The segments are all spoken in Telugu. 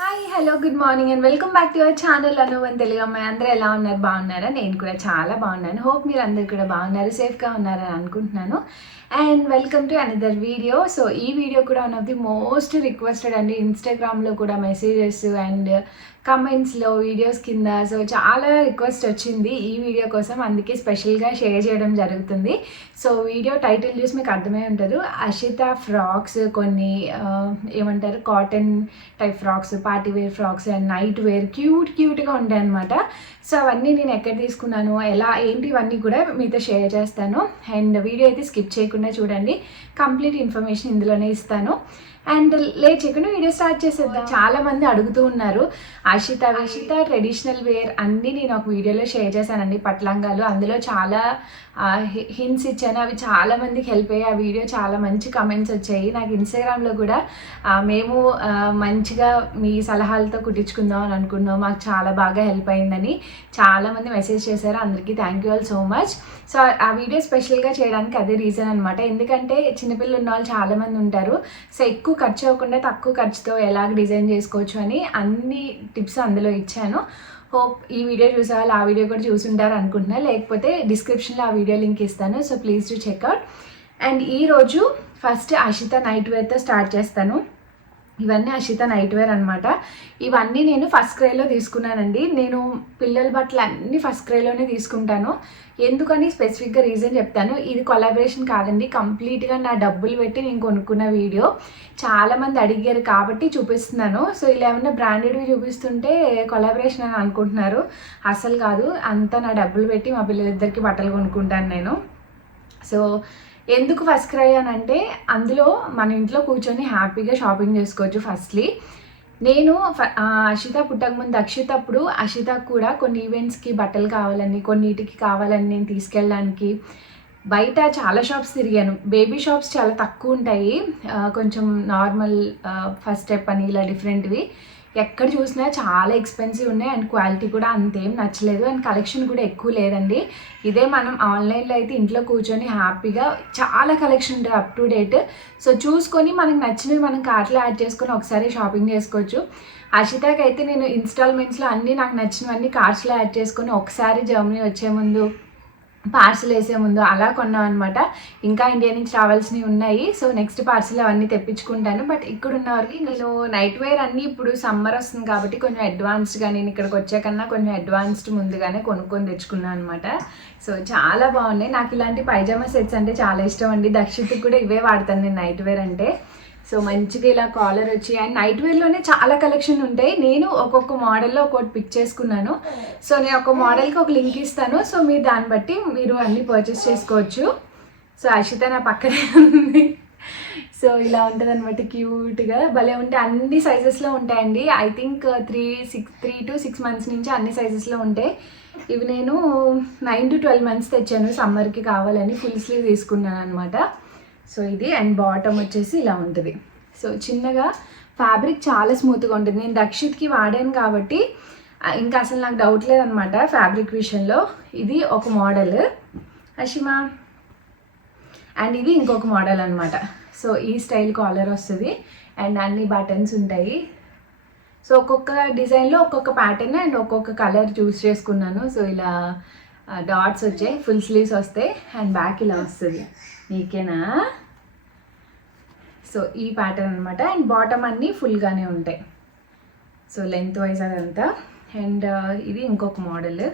Hi hello good morning and welcome back to your channel Anu అని తెలుగు అమ్మాయి. అందరూ ఎలా ఉన్నారు? బాగున్నారా? నేను కూడా చాలా బాగున్నాను. హోప్ మీరు అందరు కూడా బాగున్నారు, సేఫ్గా ఉన్నారని అనుకుంటున్నాను. And welcome to another video. So ఈ వీడియో కూడా one of the most requested అండి. ఇన్స్టాగ్రామ్లో కూడా మెసేజెస్ అండ్ కమెంట్స్లో వీడియోస్ కింద సో చాలా రిక్వెస్ట్ వచ్చింది ఈ వీడియో కోసం, అందుకే స్పెషల్గా షేర్ చేయడం జరుగుతుంది. సో వీడియో టైటిల్ చూసి మీకు అర్థమై ఉంటారు. అషిత ఫ్రాక్స్ కొన్ని ఏమంటారు cotton type frocks, party wear frocks and night wear క్యూట్గా ఉంటాయి అనమాట. సో అవన్నీ నేను ఎక్కడ తీసుకున్నాను, ఎలా ఏంటి, ఇవన్నీ కూడా మీతో షేర్ చేస్తాను. అండ్ వీడియో అయితే స్కిప్ చేయకుండా చూడండి, కంప్లీట్ ఇన్ఫర్మేషన్ ఇందులోనే ఇస్తాను. అండ్ లేట్ చేయకుండా వీడియో స్టార్ట్ చేసేద్దాం. చాలా మంది అడుగుతూ ఉన్నారు అషిత ట్రెడిషనల్ వేర్ అన్నీ నేను ఒక వీడియోలో షేర్ చేశానండి. పట్లంగాలు అందులో చాలా హింట్స్ ఇచ్చాను, అవి చాలా మందికి హెల్ప్ అయ్యాయి. ఆ వీడియో చాలా మంచి కమెంట్స్ వచ్చాయి. నాకు ఇన్స్టాగ్రామ్లో కూడా మేము మంచిగా మీ సలహాలతో కుట్టించుకుందాం అని అనుకున్నాం, మాకు చాలా బాగా హెల్ప్ అయిందని చాలామంది మెసేజ్ చేశారు. అందరికీ thank you all so much. So ఆ వీడియో స్పెషల్గా చేయడానికి అదే రీజన్ అనమాట. ఎందుకంటే చిన్నపిల్లలు ఉన్న వాళ్ళు చాలామంది ఉంటారు. సో ఎక్కువ ఖర్చు అవ్వకుండా తక్కువ ఖర్చుతో ఎలాగ డిజైన్ చేసుకోవచ్చు అని అన్ని టిప్స్ అందులో ఇచ్చాను. హోప్ ఈ వీడియో చూసే వాళ్ళు ఆ వీడియో కూడా చూసుంటారు అనుకుంటున్నా, లేకపోతే డిస్క్రిప్షన్లో ఆ వీడియో లింక్ ఇస్తాను. So please to check out. And ఈరోజు ఫస్ట్ అషిత నైట్ వేర్తో స్టార్ట్ చేస్తాను. ఇవన్నీ అషిత నైట్ వేర్ అనమాట. ఇవన్నీ నేను ఫస్ట్ క్రైలో తీసుకున్నానండి. నేను పిల్లల బట్టలు అన్నీ ఫస్ట్ క్రైలోనే తీసుకుంటాను. ఎందుకని స్పెసిఫిక్గా రీజన్ చెప్తాను. ఇది కొలాబరేషన్ కాదండి, కంప్లీట్గా నా డబ్బులు పెట్టి నేను కొనుక్కున్న వీడియో. చాలామంది అడిగారు కాబట్టి చూపిస్తున్నాను. సో ఇలా ఏమన్నా బ్రాండెడ్వి చూపిస్తుంటే కొలాబరేషన్ అని అనుకుంటున్నారు, అసలు కాదు. అంతా నా డబ్బులు పెట్టి మా పిల్లలిద్దరికి బట్టలు కొనుక్కుంటాను నేను. సో ఎందుకు ఫస్ట్ క్రై అని అంటే, అందులో మన ఇంట్లో కూర్చొని హ్యాపీగా షాపింగ్ చేసుకోవచ్చు. ఫస్ట్లీ నేను అషిత పుట్టకముందు అక్షిత అప్పుడు అషితకు కూడా కొన్ని ఈవెంట్స్కి బట్టలు కావాలని, కొన్నిటికి కావాలని నేను తీసుకెళ్ళడానికి బయట చాలా షాప్స్ తిరిగాను. బేబీ షాప్స్ చాలా తక్కువ ఉంటాయి, కొంచెం నార్మల్ ఫస్ట్ స్టెప్ అని ఇలా డిఫరెంట్వి. ఎక్కడ చూసినా చాలా ఎక్స్పెన్సివ్ ఉన్నాయి అండ్ క్వాలిటీ కూడా అంతేం నచ్చలేదు అండ్ కలెక్షన్ కూడా ఎక్కువ లేదండి. ఇదే మనం ఆన్లైన్లో అయితే ఇంట్లో కూర్చొని హ్యాపీగా చాలా కలెక్షన్ ఉంటుంది అప్ టు డేట్. సో చూసుకొని మనకు నచ్చినవి మనం కార్ట్లో యాడ్ చేసుకొని ఒకసారి షాపింగ్ చేసుకోవచ్చు. అషితాకి అయితే నేను ఇన్స్టాల్మెంట్స్లో అన్నీ నాకు నచ్చినవన్నీ కార్ట్స్లో యాడ్ చేసుకొని ఒకసారి జర్మనీ వచ్చే ముందు, పార్సిల్ వేసే ముందు అలా కొన్నాం అనమాట. ఇంకా ఇండియా నుంచి రావాల్సినవి ఉన్నాయి. సో నెక్స్ట్ పార్సిల్ అవన్నీ తెప్పించుకుంటాను. బట్ ఇక్కడ ఉన్న వరకు నేను నైట్ వేర్ అన్నీ ఇప్పుడు సమ్మర్ వస్తుంది కాబట్టి కొంచెం అడ్వాన్స్డ్గా, నేను ఇక్కడికి వచ్చాకన్నా కొంచెం అడ్వాన్స్డ్ ముందుగానే కొనుక్కొని తెచ్చుకున్నాను అనమాట. సో చాలా బాగున్నాయి. నాకు ఇలాంటి పైజామా సెట్స్ అంటే చాలా ఇష్టం అండి. దక్షిత్కి కూడా ఇవే వాడతాను నేను నైట్ వేర్ అంటే. సో మంచిగా ఇలా కాలర్ వచ్చి అండ్ నైట్ వేర్లోనే చాలా కలెక్షన్ ఉంటాయి. నేను ఒక్కొక్క మోడల్లో ఒక్కొక్కటి పిక్ చేసుకున్నాను. సో నేను ఒక మోడల్కి ఒక లింక్ ఇస్తాను. సో మీరు దాన్ని బట్టి మీరు అన్నీ పర్చేస్ చేసుకోవచ్చు. సో అషిత నా పక్కనే ఉంది. సో ఇలా ఉంటుంది అనమాట, క్యూట్గా భలే ఉంటాయి. అన్ని సైజెస్లో ఉంటాయండి. ఐ థింక్ 3 to 6 months నుంచి అన్ని సైజెస్లో ఉంటాయి. ఇవి నేను 9 to 12 months తెచ్చాను, సమ్మర్కి కావాలని ఫుల్ స్లీవ్ తీసుకున్నాను అనమాట. సో ఇది అండ్ బాటమ్ వచ్చేసి ఇలా ఉంటుంది. సో చిన్నగా ఫ్యాబ్రిక్ చాలా స్మూత్గా ఉంటుంది. నేను దక్షిత్కి వాడాను కాబట్టి ఇంకా అసలు నాకు డౌట్ లేదనమాట ఫ్యాబ్రిక్ విషయంలో. ఇది ఒక మోడల్ అషిమా అండ్ ఇది ఇంకొక మోడల్ అనమాట. సో ఈ స్టైల్ కాలర్ వస్తుంది అండ్ అన్ని బటన్స్ ఉంటాయి. సో ఒక్కొక్క డిజైన్లో ఒక్కొక్క ప్యాటర్న్ అండ్ ఒక్కొక్క కలర్ చూస్ చేసుకున్నాను. సో ఇలా డాట్స్ వచ్చాయి, ఫుల్ స్లీవ్స్ వస్తాయి అండ్ బ్యాక్ ఇలా వస్తుంది. నీకేనా? సో ఈ ప్యాటర్న్ అనమాట అండ్ బాటమ్ అన్నీ ఫుల్గానే ఉంటాయి. సో లెంత్ వైజ్ అదంతా. అండ్ ఇది ఇంకొక మోడల్.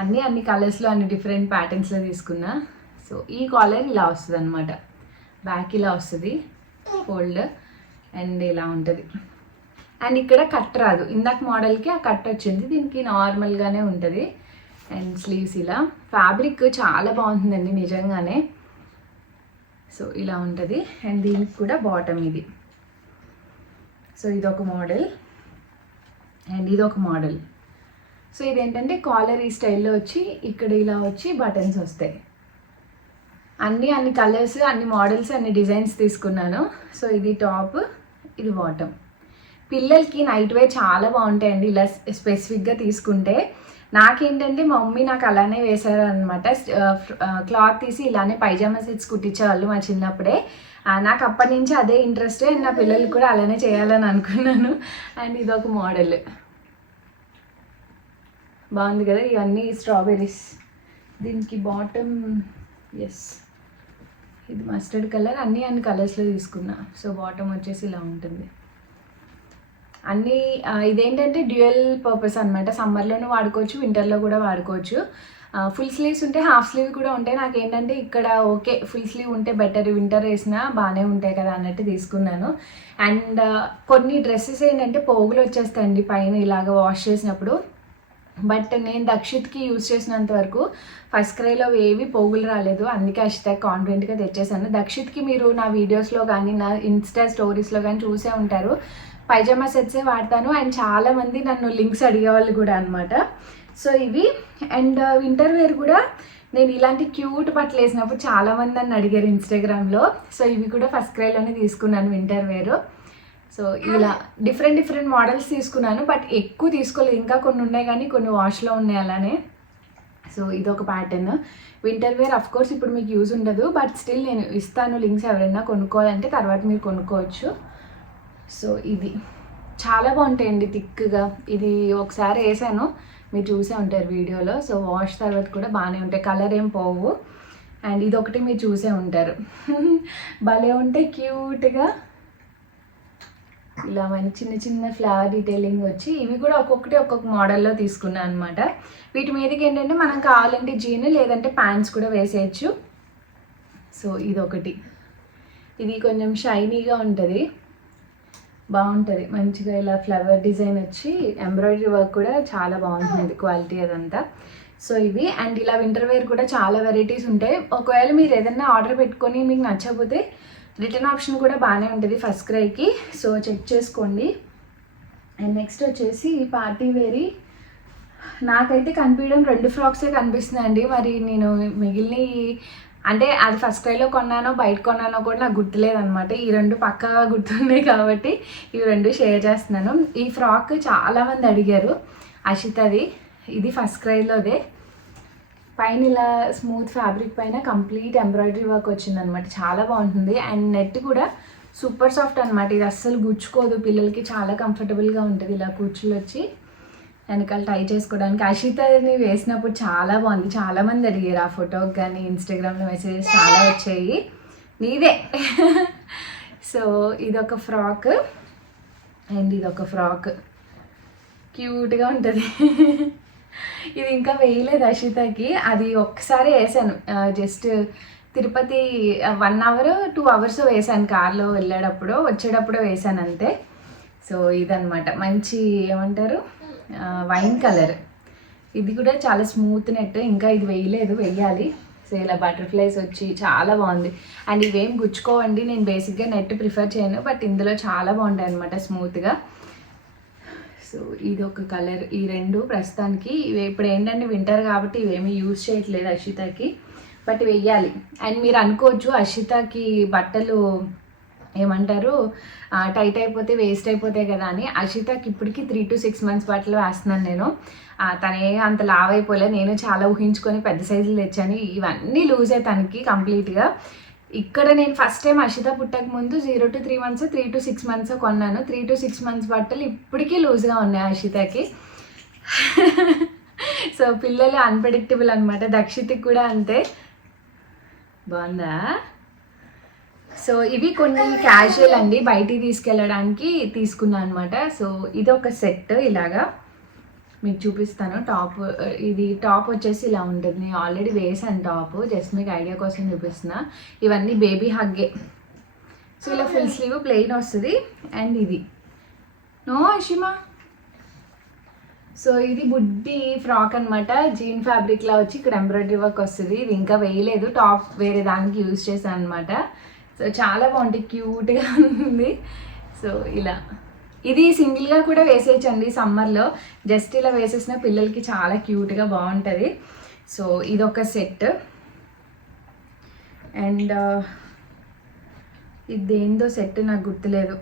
అన్ని కలర్స్లో అన్ని డిఫరెంట్ ప్యాటర్న్స్లో తీసుకున్నా. సో ఈ కాలర్ ఇలా వస్తుంది అనమాట, బ్యాక్ ఇలా వస్తుంది ఫోల్డ్ అండ్ ఇలా ఉంటుంది. అండ్ ఇక్కడ కట్ రాదు, ఇందాక మోడల్కి ఆ కట్ వచ్చింది, దీనికి నార్మల్గానే ఉంటుంది. అండ్ స్లీవ్స్ ఇలా. ఫ్యాబ్రిక్ చాలా బాగుంటుందండి నిజంగానే. సో ఇలా ఉంటుంది అండ్ దీనికి కూడా బాటమ్ ఇది. సో ఇదొక మోడల్ అండ్ ఇదొక మోడల్. సో ఇదేంటంటే కాలర్ ఈ స్టైల్లో వచ్చి ఇక్కడ ఇలా వచ్చి బటన్స్ వస్తాయి. అన్ని కలర్స్, అన్ని మోడల్స్, అన్ని డిజైన్స్ తీసుకున్నాను. సో ఇది టాప్, ఇది బాటమ్. పిల్లలకి నైట్ వేర్ చాలా బాగుంటాయండి ఇలా స్పెసిఫిక్గా తీసుకుంటే. నాకేంటంటే మా మమ్మీ నాకు అలానే వేశారు అనమాట. క్లాత్ తీసి ఇలానే పైజామా సెట్స్ కుట్టించేవాళ్ళు మా చిన్నప్పుడే. నాకు అప్పటి నుంచి అదే ఇంట్రెస్ట్ అండ్ నా పిల్లలు కూడా అలానే చేయాలని అనుకున్నాను. అండ్ ఇదొక మోడల్ బాగుంది కదా. ఇవన్నీ స్ట్రాబెర్రీస్. దీనికి బాటమ్ ఎస్ ఇది మస్టర్డ్ కలర్. అన్ని కలర్స్లో తీసుకున్నా. సో బాటమ్ వచ్చేసి ఇలా ఉంటుంది. అన్నీ ఇదేంటంటే డ్యూయల్ పర్పస్ అనమాట. సమ్మర్లోనూ వాడుకోవచ్చు, వింటర్లో కూడా వాడుకోవచ్చు. ఫుల్ స్లీవ్స్ ఉంటే హాఫ్ స్లీవ్ కూడా ఉంటాయి. నాకేంటంటే ఇక్కడ ఓకే ఫుల్ స్లీవ్ ఉంటే బెటర్, వింటర్ వేసినా బాగానే ఉంటాయి కదా అన్నట్టు తీసుకున్నాను. అండ్ కొన్ని డ్రెస్సెస్ ఏంటంటే పోగులు వచ్చేస్తాయండి పైన ఇలాగ వాష్ చేసినప్పుడు. బట్ నేను దక్షిత్కి యూజ్ చేసినంత వరకు ఫస్ట్ క్రైలో ఏవి పోగులు రాలేదు. అందుకే అష్ట కాన్ఫిడెంట్గా తెచ్చేసాను. దక్షిత్కి మీరు నా వీడియోస్లో కానీ నా ఇన్స్టా స్టోరీస్లో కానీ చూసే ఉంటారు. పైజామా సెట్సే వాడతాను. అండ్ చాలామంది నన్ను లింక్స్ అడిగేవాళ్ళు కూడా అనమాట. సో ఇవి. అండ్ వింటర్ వేర్ కూడా నేను ఇలాంటి క్యూట్ బట్టలు వేసినప్పుడు చాలామంది నన్ను అడిగారు ఇన్స్టాగ్రామ్లో. సో ఇవి కూడా ఫస్ట్ క్రైలోనే తీసుకున్నాను వింటర్ వేరు. సో ఇలా డిఫరెంట్ మోడల్స్ తీసుకున్నాను. బట్ ఎక్కువ తీసుకోలేదు, ఇంకా కొన్ని ఉన్నాయి కానీ కొన్ని వాష్లో ఉన్నాయి అలానే. సో ఇదొక pattern winter wear. Of course ఇప్పుడు మీకు యూజ్ ఉండదు, బట్ స్టిల్ నేను ఇస్తాను లింక్స్. ఎవరైనా కొనుక్కోవాలంటే తర్వాత మీరు కొనుక్కోవచ్చు. సో ఇది చాలా బాగుంటాయండి థిక్గా. ఇది ఒకసారి వేసాను, మీరు చూసే ఉంటారు వీడియోలో. సో వాష్ తర్వాత కూడా బాగానే ఉంటాయి, కలర్ ఏం పోవు. అండ్ ఇదొకటి మీరు చూసే ఉంటారు. భలే ఉంటాయి క్యూట్గా. ఇలా మంచి చిన్న ఫ్లవర్ డీటెయిలింగ్ వచ్చి ఇవి కూడా ఒక్కొక్కటి ఒక్కొక్క మోడల్లో తీసుకున్నాను అనమాట. వీటి మీదకి ఏంటంటే మనం కావాలంటే జీన్ లేదంటే ప్యాంట్స్ కూడా వేసేయచ్చు. సో ఇదొకటి. ఇది కొంచెం షైనీగా ఉంటుంది, బాగుంటుంది. మంచిగా ఇలా ఫ్లవర్ డిజైన్ వచ్చి ఎంబ్రాయిడరీ వర్క్ కూడా చాలా బాగుంటుంది క్వాలిటీ అదంతా. సో ఇవి. అండ్ ఇలా వింటర్ వేర్ కూడా చాలా వెరైటీస్ ఉంటాయి. ఒకవేళ మీరు ఏదైనా ఆర్డర్ పెట్టుకొని మీకు నచ్చకపోతే రిటర్న్ ఆప్షన్ కూడా బాగానే ఉంటుంది ఫస్ట్ క్రైకి. సో చెక్ చేసుకోండి. అండ్ నెక్స్ట్ వచ్చేసి పార్టీ వేరీ. నాకైతే కనిపించడం 2 ఫ్రాక్సే కనిపిస్తున్నాయండి. మరి నేను మిగిలిన అంటే అది ఫస్ట్ క్రైలో కొన్నానో బయట కొన్నానో కూడా నాకు గుర్తులేదనమాట. ఈ 2 పక్కా గుర్తున్నాయి కాబట్టి ఇవి 2 షేర్ చేస్తున్నాను. ఈ ఫ్రాక్ చాలామంది అడిగారు, అషితది. ఇది ఫస్ట్ క్రైలోదే. పైన ఇలా స్మూత్ ఫ్యాబ్రిక్ పైన కంప్లీట్ ఎంబ్రాయిడరీ వర్క్ వచ్చిందనమాట. చాలా బాగుంటుంది. అండ్ నెట్ కూడా సూపర్ సాఫ్ట్ అనమాట. ఇది అస్సలు గుచ్చుకోదు, పిల్లలకి చాలా కంఫర్టబుల్గా ఉంటుంది. ఇలా కూర్చులు వచ్చి వెనకాల టై చేసుకోవడానికి. అషితని వేసినప్పుడు చాలా బాగుంది. చాలామంది అడిగారు ఆ ఫోటోకి కానీ ఇన్స్టాగ్రామ్లో మెసేజెస్ చాలా వచ్చాయి. నీదే. సో ఇదొక ఫ్రాక్ అండ్ ఇదొక ఫ్రాక్ క్యూట్గా ఉంటుంది. ఇది ఇంకా వేయలేదు అషితకి. అది ఒక్కసారి వేసాను, జస్ట్ తిరుపతి 1 hour 2 hours వేసాను కార్లో వెళ్ళేటప్పుడు, వచ్చేటప్పుడు వేసాను అంతే. సో ఇదనమాట మంచి ఏమంటారు వైన్ కలర్. ఇది కూడా చాలా స్మూత్ నెట్. ఇంకా ఇది వేయలేదు, వేయాలి. సో ఇలా బటర్ఫ్లైస్ వచ్చి చాలా బాగుంది. అండ్ ఇవేం గుచ్చుకోవండి. నేను బేసిక్గా నెట్ ప్రిఫర్ చేయను, బట్ ఇందులో చాలా బాగుంటాయి అనమాట స్మూత్గా. సో ఇది ఒక కలర్. ఈ 2 ప్రస్తుతానికి ఇవి ఇప్పుడు ఏంటంటే వింటర్ కాబట్టి ఇవేమీ యూజ్ చేయట్లేదు అషితకి, బట్ వెయ్యాలి. అండ్ మీరు అనుకోవచ్చు అషితకి బట్టలు ఏమంటారు టైట్ అయిపోతే వేస్ట్ అయిపోతాయి కదా అని. అషితకి ఇప్పటికీ 3 to 6 months బట్టలు వేస్తున్నాను నేను. తనే అంత లావ్ అయిపోలే, నేను చాలా ఊహించుకొని పెద్ద సైజులు తెచ్చాను. ఇవన్నీ లూజ్ అయ్యి తనకి కంప్లీట్గా. ఇక్కడ నేను ఫస్ట్ టైం అషిత పుట్టక ముందు 0 to 3 months 3 to 6 months కొన్నాను. 3 to 6 months బట్టలు ఇప్పటికీ లూజ్గా ఉన్నాయి అషితకి. సో పిల్లలు అన్ప్రెడిక్టబుల్ అనమాట. దక్షిత్కి కూడా అంతే. బాగుందా? సో ఇవి కొన్ని క్యాజువల్ అండి, బయటికి తీసుకెళ్ళడానికి తీసుకున్నాను అనమాట. సో ఇది ఒక సెట్ ఇలాగా మీకు చూపిస్తాను. టాప్, ఇది టాప్ వచ్చేసి ఇలా ఉంటుంది. నేను ఆల్రెడీ వేసాను టాప్, జస్ట్ మీకు ఐడియా కోసం చూపిస్తున్నా. ఇవన్నీ బేబీ హగ్గే. సో ఇలా ఫుల్ స్లీవ్ ప్లెయిన్ వస్తుంది. అండ్ ఇది నో అషిమా. సో ఇది బుడ్డి ఫ్రాక్ అనమాట, జీన్ ఫ్యాబ్రిక్లా వచ్చి ఇక్కడ ఎంబ్రాయిడరీ వర్క్ వస్తుంది. ఇది ఇంకా వేయలేదు, టాప్ వేరే దానికి యూజ్ చేశాను అనమాట. సో చాలా బాగుంటుంది, క్యూట్గా ఉంది. సో ఇలా ఇది సింగిల్గా కూడా వేసేయచ్చండి సమ్మర్లో. జస్ట్ ఇలా వేసేసిన పిల్లలకి చాలా క్యూట్గా బాగుంటుంది. సో ఇదొక సెట్. అండ్ ఇది దేందో సెట్ నాకు గుర్తులేదు,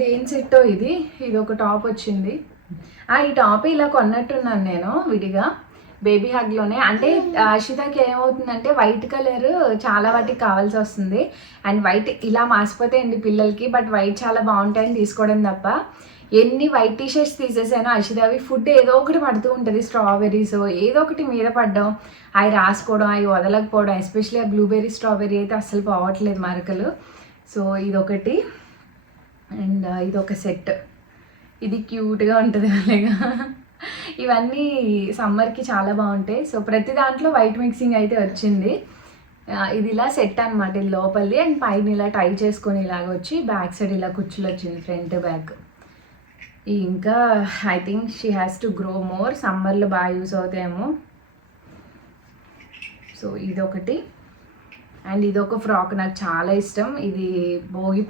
దేని సెట్టో ఇది. ఇది ఒక టాప్ వచ్చింది. ఈ టాప్ ఇలా కొన్నట్టున్నాను నేను విడిగా. బేబీ హగ్లోనే. అంటే అర్షితకి ఏమవుతుందంటే వైట్ కలర్ చాలా వాటికి కావాల్సి వస్తుంది. అండ్ వైట్ ఇలా మాసిపోతాయండి పిల్లలకి, బట్ వైట్ చాలా బాగుంటాయని తీసుకోవడం తప్ప ఎన్ని వైట్ టీషర్ట్స్ తీసేసానో అర్షితవి ఫుడ్ ఏదో ఒకటి పడుతూ ఉంటుంది. స్ట్రాబెర్రీస్ ఏదో ఒకటి మీద పడ్డం, అవి రాసుకోవడం, అవి వదలకపోవడం. ఎస్పెషల్లీ ఆ బ్లూబెర్రీ స్ట్రాబెర్రీ అయితే అస్సలు పోవట్లేదు మరకలు. సో ఇదొకటి. అండ్ ఇదొక సెట్, ఇది క్యూట్గా ఉంటుంది అలాగా. ఇవన్నీ సమ్మర్కి చాలా బాగుంటాయి. సో ప్రతి దాంట్లో వైట్ మిక్సింగ్ అయితే వచ్చింది. ఇది ఇలా సెట్ అనమాట, ఇది లోపలిది. అండ్ పైన ఇలా టై చేసుకొని ఇలాగ వచ్చి బ్యాక్ సైడ్ ఇలా కుచ్చులు వచ్చింది, ఫ్రంట్ బ్యాక్. ఇంకా I think she has to grow more, సమ్మర్లో బాగా యూస్ అవుతాయేమో. సో ఇదొకటి. అండ్ ఇదొక ఫ్రాక్ నాకు చాలా ఇష్టం. ఇది భోగి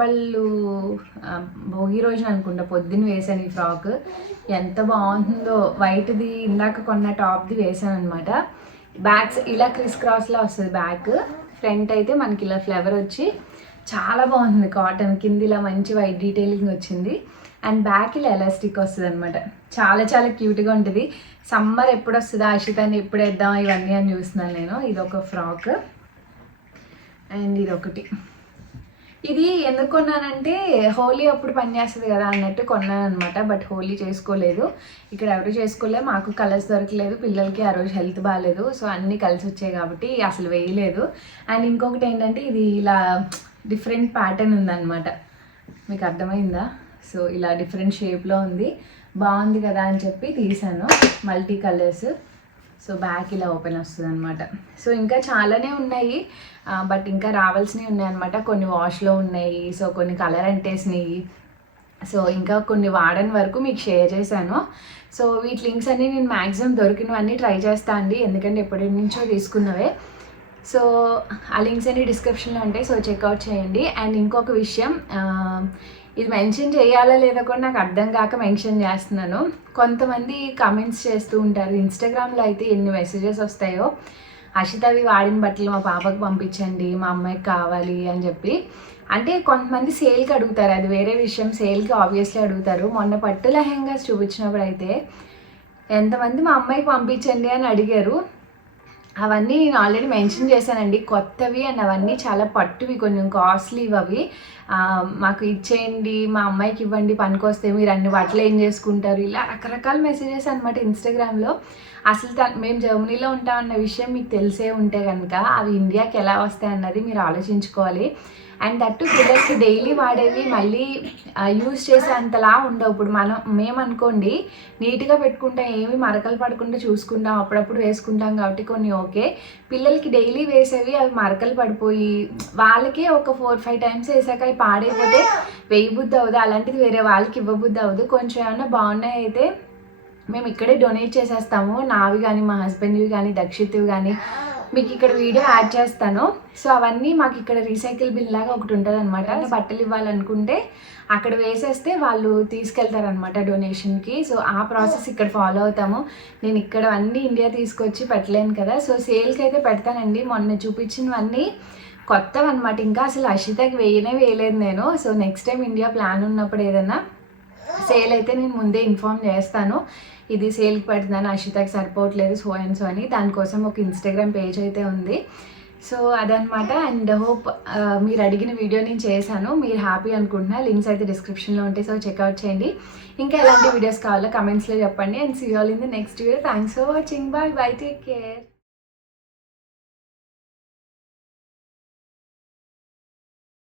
రోజున అనుకుంటా పొద్దున్న వేసాను ఈ ఫ్రాక్. ఎంత బాగుంటుందో. వైట్ది ఇందాక కొన్న టాప్ది వేసాను అనమాట. బ్యాక్స్ ఇలా క్రిస్ క్రాస్లా వస్తుంది బ్యాక్. ఫ్రంట్ అయితే మనకి ఇలా ఫ్లవర్ వచ్చి చాలా బాగుంది. కాటన్ కింద ఇలా మంచి వైట్ డీటెయిలింగ్ వచ్చింది. అండ్ బ్యాక్ ఇలా ఎలాస్టిక్ వస్తుంది అనమాట. చాలా చాలా క్యూట్గా ఉంటుంది. సమ్మర్ ఎప్పుడు వస్తుందా అర్షితాన్ని ఎప్పుడు వేద్దాం ఇవన్నీ అని చూస్తున్నాను నేను. ఇదొక ఫ్రాక్. అండ్ ఇదొకటి. ఇది ఎందుకు కొన్నానంటే హోలీ అప్పుడు పనిచేస్తుంది కదా అన్నట్టు కొన్నాను అనమాట. బట్ హోలీ చేసుకోలేదు, ఇక్కడ ఎవరు చేసుకోలేదు, మాకు కలర్స్ దొరకలేదు, పిల్లలకి ఆ రోజు హెల్త్ బాగాలేదు. సో అన్నీ కలిసి వచ్చాయి కాబట్టి అసలు వేయలేదు. అండ్ ఇంకొకటి ఏంటంటే ఇది ఇలా డిఫరెంట్ ప్యాటర్న్ ఉందన్నమాట. మీకు అర్థమైందా? సో ఇలా డిఫరెంట్ షేప్లో ఉంది, బాగుంది కదా అని చెప్పి తీసాను. Multi colours. సో బ్యాక్ ఇలా ఓపెన్ వస్తుంది అనమాట. సో ఇంకా చాలానే ఉన్నాయి, బట్ ఇంకా రావాల్సినవి ఉన్నాయి అనమాట. కొన్ని వాష్లో ఉన్నాయి, సో కొన్ని కలర్ అంటేసినాయి. సో ఇంకా కొన్ని వాడని వరకు మీకు షేర్ చేశాను. సో వీటి లింక్స్ అన్నీ నేను మ్యాక్సిమం దొరికినవన్నీ ట్రై చేస్తాను అండి, ఎందుకంటే ఎప్పటి నుంచో తీసుకున్నవే. సో ఆ లింక్స్ అన్ని డిస్క్రిప్షన్లో ఉంటాయి, సో చెక్అవుట్ చేయండి. అండ్ ఇంకొక విషయం, ఇది మెన్షన్ చేయాలా లేదా కూడా నాకు అర్థం కాక మెన్షన్ చేస్తున్నాను. కొంతమంది కమెంట్స్ చేస్తూ ఉంటారు ఇన్స్టాగ్రామ్లో, అయితే ఎన్ని మెసేజెస్ వస్తాయో, అర్షితవి వాడిన బట్టలు మా పాపకు పంపించండి, మా అమ్మాయికి కావాలి అని చెప్పి. అంటే కొంతమంది సేల్కి అడుగుతారు, అది వేరే విషయం. సేల్కి ఆబ్వియస్లీ అడుగుతారు. మొన్న పట్టు లెహెంగాస్ చూపించినప్పుడు అయితే ఎంతమంది మా అమ్మాయికి పంపించండి అని అడిగారు. అవన్నీ నేను ఆల్రెడీ మెన్షన్ చేశానండి, కొత్తవి. అండ్ అవన్నీ చాలా పట్టువి, కొంచెం కాస్ట్లీవి. అవి మాకు ఇచ్చేయండి, మా అమ్మాయికి ఇవ్వండి, పనికొస్తే, మీరు అన్ని బట్టలు ఏం చేసుకుంటారు, ఇలా రకరకాల మెసేజెస్ అనమాట ఇన్స్టాగ్రామ్లో. అసలు మేము జర్మనీలో ఉంటామన్న విషయం మీకు తెలిసే ఉంటే కనుక అవి ఇండియాకి ఎలా వస్తాయి అన్నది మీరు ఆలోచించుకోవాలి. అండ్ దట్టు పిల్లలకి డైలీ వాడేవి మళ్ళీ యూజ్ చేసే అంతలా ఉండవు. ఇప్పుడు మేమనుకోండి నీట్గా పెట్టుకుంటాం, ఏమి మరకలు పడకుండా చూసుకుంటాం, అప్పుడప్పుడు వేసుకుంటాం కాబట్టి కొన్ని ఓకే. పిల్లలకి డైలీ వేసేవి అవి మరకలు పడిపోయి వాళ్ళకే ఒక 4-5 టైమ్స్ వేసాక అవి పాడైపోతే వేయబుద్ధి అవ్వదు. అలాంటిది వేరే వాళ్ళకి ఇవ్వబుద్ధి అవ్వదు. కొంచెం ఏమన్నా బాగున్నాయి అయితే మేము ఇక్కడే డొనేట్ చేసేస్తాము. నావి కానీ, మా హస్బెండ్వి కానీ, దక్షిత్వి కానీ మీకు ఇక్కడ వీడియో యాడ్ చేస్తాను. సో అవన్నీ మాకు ఇక్కడ రీసైకిల్ బిల్ లాగా ఒకటి ఉంటుంది అనమాట. అంటే బట్టలు ఇవ్వాలనుకుంటే అక్కడ వేసేస్తే వాళ్ళు తీసుకెళ్తారనమాట డొనేషన్కి. సో ఆ ప్రాసెస్ ఇక్కడ ఫాలో అవుతాము. నేను ఇక్కడ అన్నీ ఇండియా తీసుకొచ్చి పెట్టలేను కదా, సో సేల్కి అయితే పెడతానండి. మొన్న చూపించినవన్నీ కొత్తవి అనమాట, ఇంకా అసలు అర్షితకి వేయలేదు నేను. So next time India plan ఉన్నప్పుడు ఏదైనా సేల్ అయితే నేను ముందే ఇన్ఫార్మ్ చేస్తాను, ఇది సేల్కి పెడుతున్నాను, అర్షితకి సరిపోవట్లేదు, సో అండ్ సో అని. దానికోసం ఒక ఇన్స్టాగ్రామ్ పేజ్ అయితే ఉంది. సో అదనమాట. అండ్ హోప్ మీరు అడిగిన వీడియో నేను చేశాను, మీరు హ్యాపీ అనుకుంటున్నా. లింక్స్ అయితే డిస్క్రిప్షన్లో ఉంటాయి, సో చెక్అవుట్ చేయండి. ఇంకా ఎలాంటి వీడియోస్ కావాలో కమెంట్స్లో చెప్పండి. And see all in the next video. Thanks for watching. Bye bye, take care.